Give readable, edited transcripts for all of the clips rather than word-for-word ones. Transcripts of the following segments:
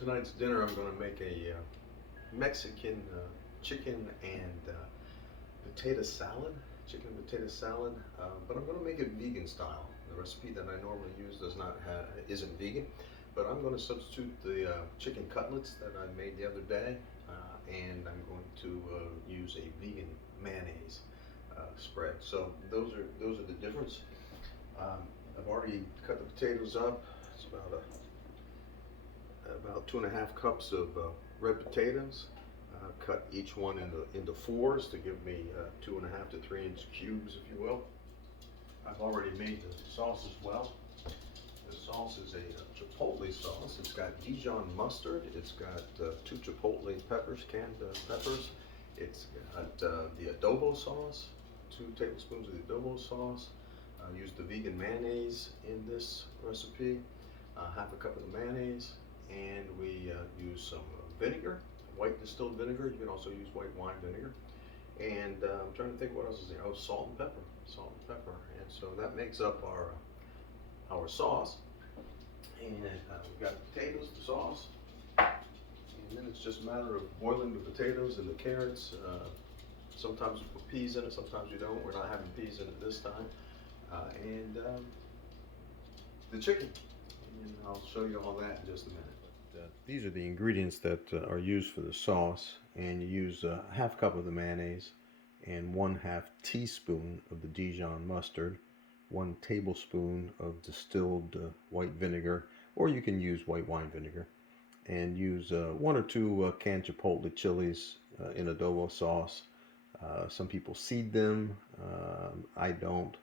Tonight's dinner, I'm going to make a Mexican chicken and potato salad. Chicken and potato salad, but I'm going to make it vegan style. The recipe that I normally use isn't vegan, but I'm going to substitute the chicken cutlets that I made the other day, and I'm going to use a vegan mayonnaise spread. So those are the difference. I've already cut the potatoes up. It's about 2.5 cups of red potatoes. Cut each one into fours to give me 2.5 to 3 inch cubes, if you will. I've already made the sauce as well. The sauce is a Chipotle sauce. It's got Dijon mustard. It's got 2 Chipotle peppers, canned peppers. It's got the adobo sauce, 2 tablespoons of the adobo sauce. I used the vegan mayonnaise in this recipe, half a cup of the mayonnaise, and we use some vinegar, white distilled vinegar. You can also use white wine vinegar. And I'm trying to think what else is there. Oh, salt and pepper. And so that makes up our sauce. And we've got the potatoes, the sauce, and then it's just a matter of boiling the potatoes and the carrots. Sometimes we put peas in it, sometimes we don't. We're not having peas in it this time. And the chicken. And I'll show you all that in just a minute. These are the ingredients that are used for the sauce, and you use a half cup of the mayonnaise and 1/2 teaspoon of the Dijon mustard, 1 tablespoon of distilled white vinegar, or you can use white wine vinegar, and use 1 or 2 canned Chipotle chilies in adobo sauce. Some people seed them. I don't,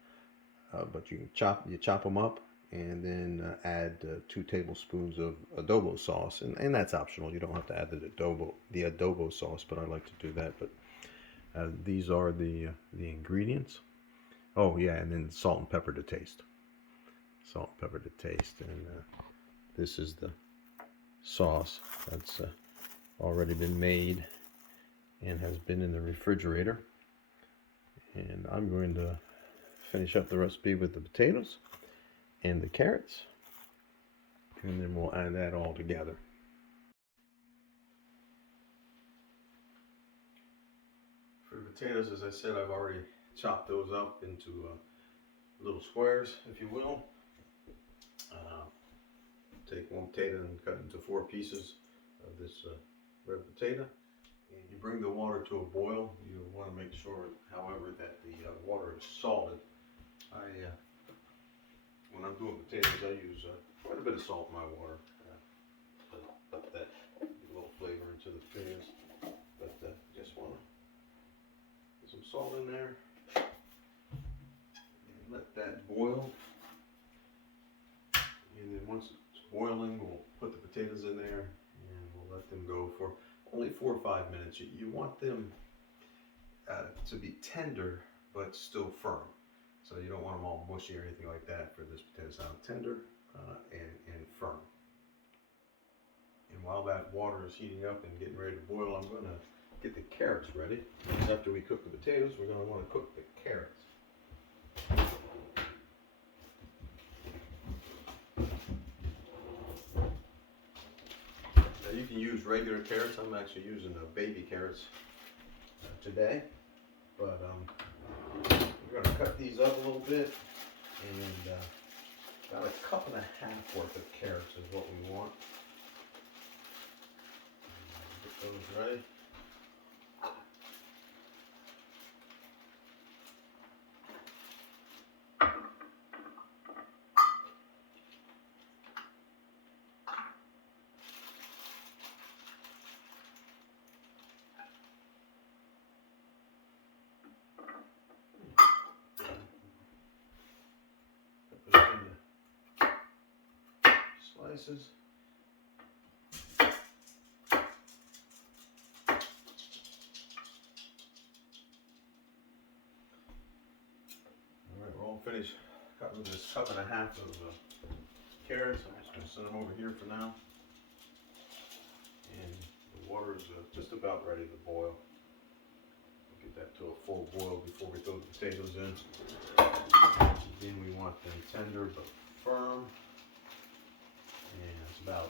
but you chop them up, and then add 2 tablespoons of adobo sauce, and that's optional. You don't have to add the adobo sauce, but I like to do that. But these are the ingredients. Oh yeah, and then salt and pepper to taste. Salt and pepper to taste, and this is the sauce that's already been made and has been in the refrigerator. And I'm going to finish up the recipe with the potatoes and the carrots, and then we'll add that all together. For the potatoes, as I said, I've already chopped those up into little squares, if you will. Take 1 potato and cut it into 4 pieces of this red potato, and you bring the water to a boil. You want to make sure, however, that the water is salted. When I'm doing potatoes, I use quite a bit of salt in my water. Let that get a little flavor into the potatoes. But just want to put some salt in there and let that boil. And then once it's boiling, we'll put the potatoes in there and we'll let them go for only 4 or 5 minutes. You want them to be tender but still firm. So you don't want them all mushy or anything like that for this potato salad. Tender and firm. And while that water is heating up and getting ready to boil, I'm going to get the carrots ready. Because after we cook the potatoes, we're going to want to cook the carrots. Now you can use regular carrots. I'm actually using baby carrots today. But we're going to cut these up a little bit, and about 1.5 cups worth of carrots is what we want. Get those ready. Slices. Alright, we're all finished cutting this 1.5 cups of carrots. I'm just going to set them over here for now. And the water is just about ready to boil. We'll get that to a full boil before we throw the potatoes in. Then we want them tender but firm. And it's about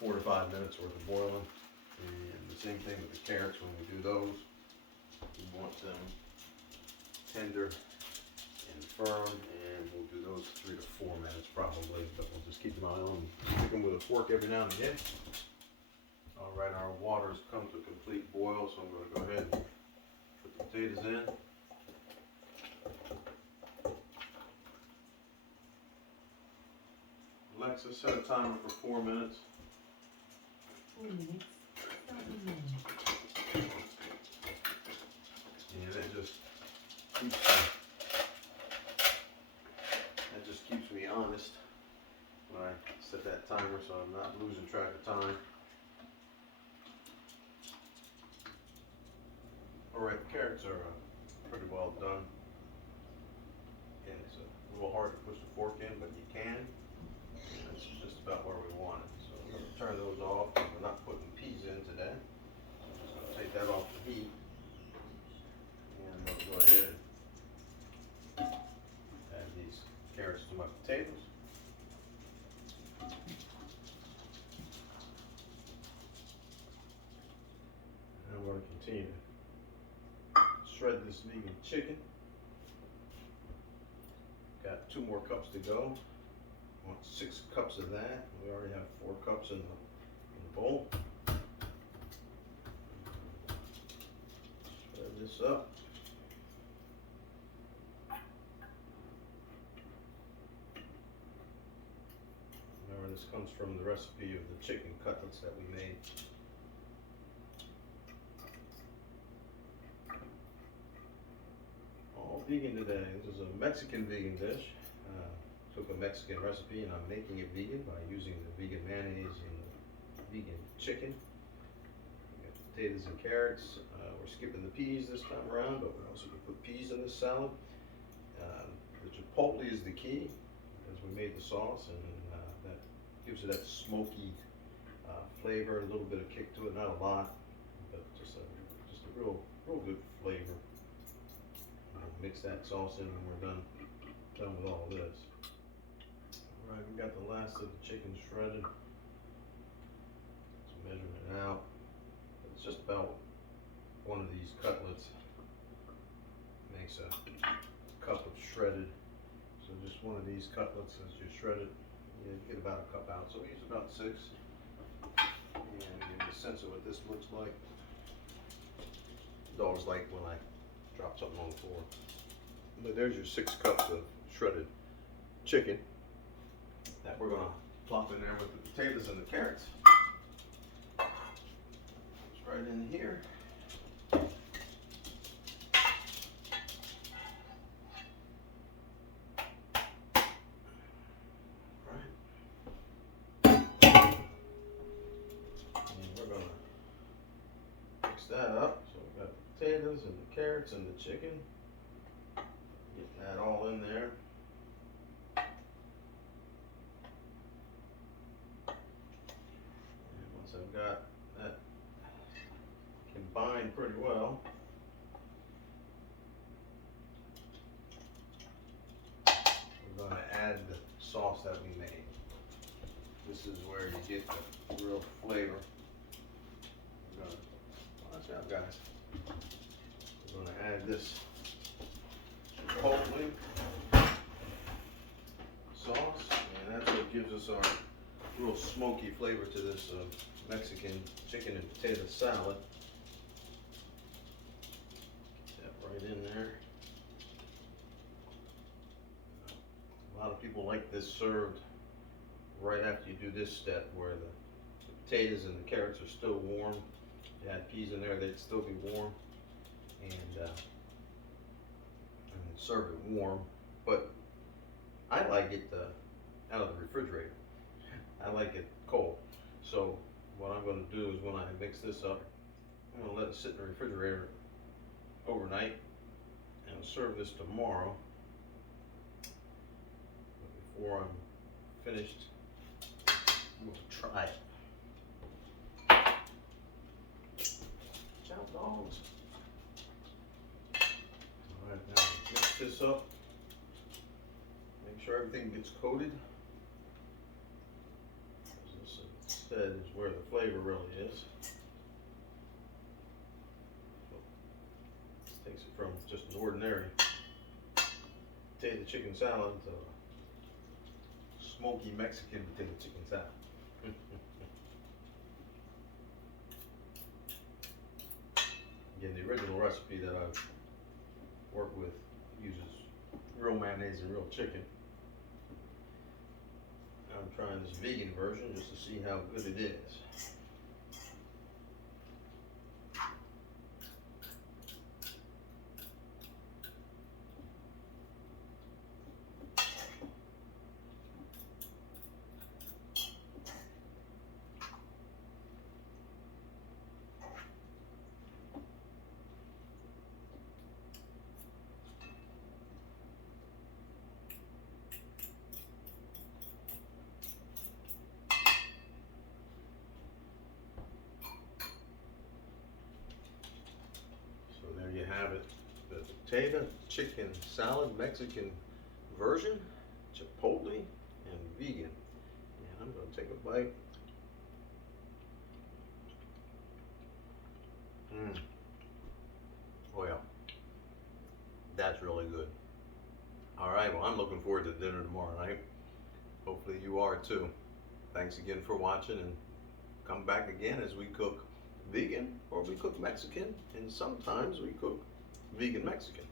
4 to 5 minutes worth of boiling. And the same thing with the carrots when we do those. We want them tender and firm, and we'll do those 3 to 4 minutes probably, but we'll just keep an eye on them. Pick them with a fork every now and again. All right, our water's come to a complete boil, so I'm going to go ahead and put the potatoes in. Alexa, set a timer for 4 minutes. 4 minutes. And that just keeps me honest when I set that timer, so I'm not losing track of time. All right, the carrots are pretty well done. And it's a little hard to push the fork in, but you can. That's just about where we want it. So I'm going to turn those off. We're not putting peas in today. So I'm just going to take that off the heat. And I'm going to go ahead and add these carrots to my potatoes. And I'm going to continue to shred this vegan chicken. Got 2 more cups to go. I want 6 cups of that. We already have 4 cups in the bowl. Shred this up. Remember, this comes from the recipe of the chicken cutlets that we made. All vegan today. This is a Mexican vegan dish. Took a Mexican recipe and I'm making it vegan by using the vegan mayonnaise and the vegan chicken. We got potatoes and carrots. We're skipping the peas this time around, but we also can put peas in this salad. The chipotle is the key because we made the sauce, and that gives it that smoky flavor, a little bit of kick to it, not a lot, but just a real good flavor. Mix that sauce in when we're done with all this. All right, we got the last of the chicken shredded. Let's measure it out. It's just about one of these cutlets makes a cup of shredded. So just one of these cutlets, as you shred it, you get about a cup out. So we use about 6. And give you a sense of what this looks like. Dogs like when I drop something on the floor. But there's your 6 cups of shredded chicken that we're gonna plop in there with the potatoes and the carrots. It's right in here. That up. So we've got the potatoes and the carrots and the chicken. Get that all in there. And once I've got that combined pretty well, we're going to add the sauce that we made. This is where you get the real flavor. Watch out, guys. We're going to add this Chipotle sauce, and that's what gives us our real smoky flavor to this Mexican chicken and potato salad. Get that right in there. A lot of people like this served right after you do this step, where the potatoes and the carrots are still warm. If you had peas in there, they'd still be warm, and serve it warm. But I like it out of the refrigerator. I like it cold. So what I'm going to do is, when I mix this up, I'm going to let it sit in the refrigerator overnight, and I'll serve this tomorrow. But before I'm finished, I'm going to try it. Chow dogs. Alright, now mix this up. Make sure everything gets coated. This instead is where the flavor really is. So, this takes it from just an ordinary potato chicken salad to smoky Mexican potato chicken salad. Again, the original recipe that I've worked with uses real mayonnaise and real chicken. I'm trying this vegan version just to see how good it is. So there you have it, the potato chicken salad Mexican version, Chipotle and vegan. And I'm going to take a bite. Oh yeah, that's really good. All right, well, I'm looking forward to dinner tomorrow night. Hopefully you are too. Thanks again for watching, and come back again as we cook vegan or we cook Mexican, and sometimes we cook vegan Mexican.